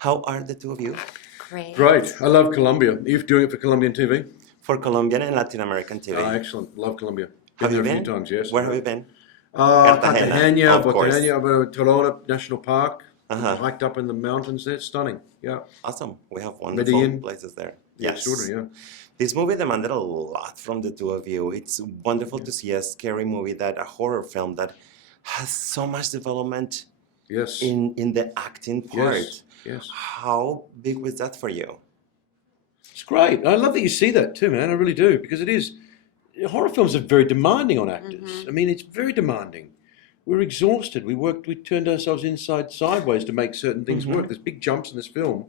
How are the two of you? Great. Great. I love Colombia. Are you doing it for Colombian TV? For Colombian and Latin American TV. Excellent. Love Colombia. Have you there been? a few times, yes. Where have you been? Cartagena, of course. Botagena, I've been to Tolona National Park. Uh-huh. Hiked up in the mountains there. It's stunning. Yeah. Awesome. We have wonderful Medellin. places there. Yeah, Yes. extraordinary, yeah. This movie demanded a lot from the two of you. It's wonderful to see a scary movie, a horror film that has so much development Yes. in the acting part. Yes. Yes. How big was that for you? It's great. I love that you see that too, man. I really do, because it is. Horror films are very demanding on actors. Mm-hmm. I mean, it's very demanding. We're exhausted. We turned ourselves sideways to make certain things work. There's big jumps in this film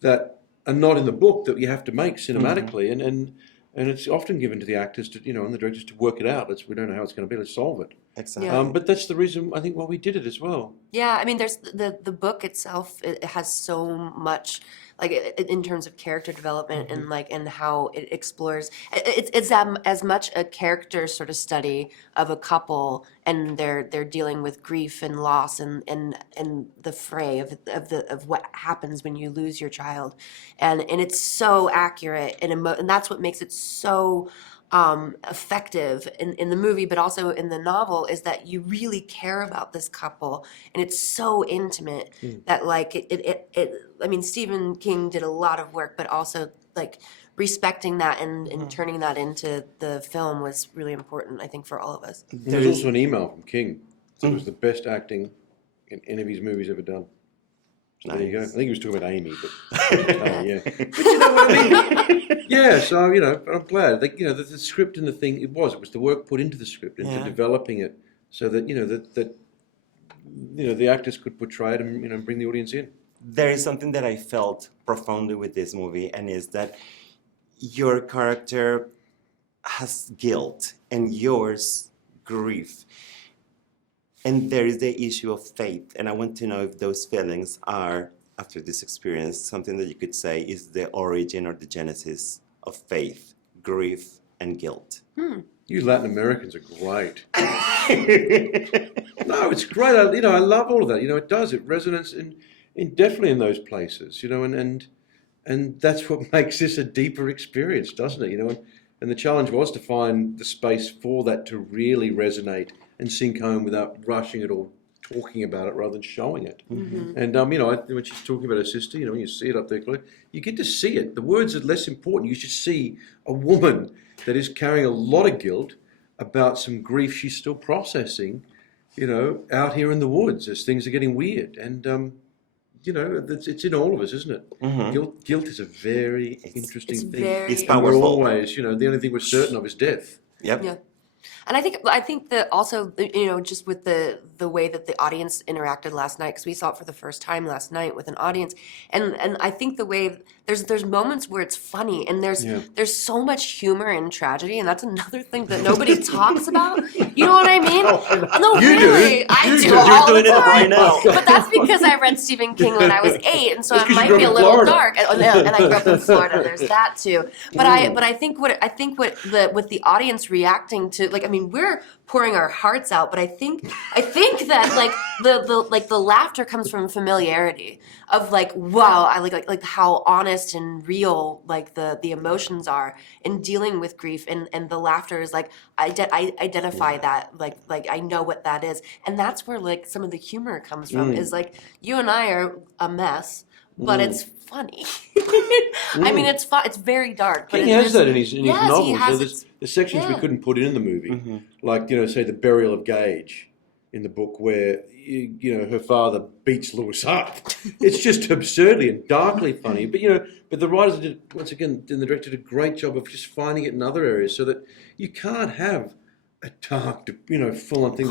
that are not in the book that you have to make cinematically, and it's often given to the actors to, and the directors to work it out. We don't know how it's going to be. Let's solve it. Exactly. Yeah. But that's the reason I think why we did it as well. Yeah, I mean, there's the book itself. It has so much, like in terms of character development and how it explores. It's as much a character sort of study of a couple, and they're dealing with grief and loss and the fray of what happens when you lose your child, and it's so accurate and that's what makes it so effective in the movie, but also in the novel, is that you really care about this couple, and it's so intimate that like I mean, Stephen King did a lot of work, but also like respecting that and turning that into the film was really important, I think, for all of us. There's also an email from King. So it was the best acting in any of his movies ever done. Nice. There you go. I think he was talking about Amy, but yeah. But you know what I mean? Yeah. So I'm glad. The script and the thing. It was the work put into the script, into developing it, so that the actors could portray it and bring the audience in. There is something that I felt profoundly with this movie, and is that your character has guilt and yours grief. And there is the issue of faith. And I want to know if those feelings are, after this experience, something that you could say is the origin or the genesis of faith, grief, and guilt. You Latin Americans are great. No, it's great. I love all of that. It does. It resonates in definitely in those places. And that's what makes this a deeper experience, doesn't it? And the challenge was to find the space for that to really resonate and sink home without rushing it or talking about it rather than showing it. And when she's talking about her sister, when you see it up there, Clarke, you get to see it. The words are less important. You just see a woman that is carrying a lot of guilt about some grief she's still processing, out here in the woods as things are getting weird. And it's in all of us, isn't it? Guilt is a very interesting thing. It's And powerful. we're always, the only thing we're certain of is death. Yep. Yeah. And I think that also, just with the way that the audience interacted last night, because we saw it for the first time last night with an audience, and I think the way there's moments where it's funny, and there's so much humor in tragedy, and that's another thing that nobody talks about. You know what I mean? No, You do. really, I You do. do. All You're the doing it time. right now. But that's because I read Stephen King when I was 8, and so That's it 'cause you might grew be a up in little Florida. dark. And I grew up in Florida. There's that too. But I think with the audience reacting to, like, I mean, we're pouring our hearts out, but I think that like the laughter comes from familiarity of like, wow, I like how honest and real like the emotions are in dealing with grief, and the laughter is like I identify that, like I know what that is, and that's where like some of the humor comes from, is like you and I are a mess, but it's funny. I mean, it's fun. It's very dark. But King has that in his yes, he novels. has There's sections we couldn't put in the movie, like say the burial of Gage in the book, where her father beats Lewis up. It's just absurdly and darkly funny. But the writers did, once again, and the director did a great job of just finding it in other areas, so that you can't have a dark, full-on thing.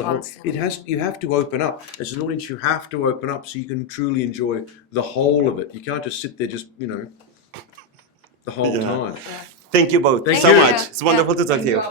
You have to open up. As an audience, you have to open up so you can truly enjoy the whole of it. You can't just sit there the whole time. Thank you both Thank so you. much. It's wonderful to talk to you.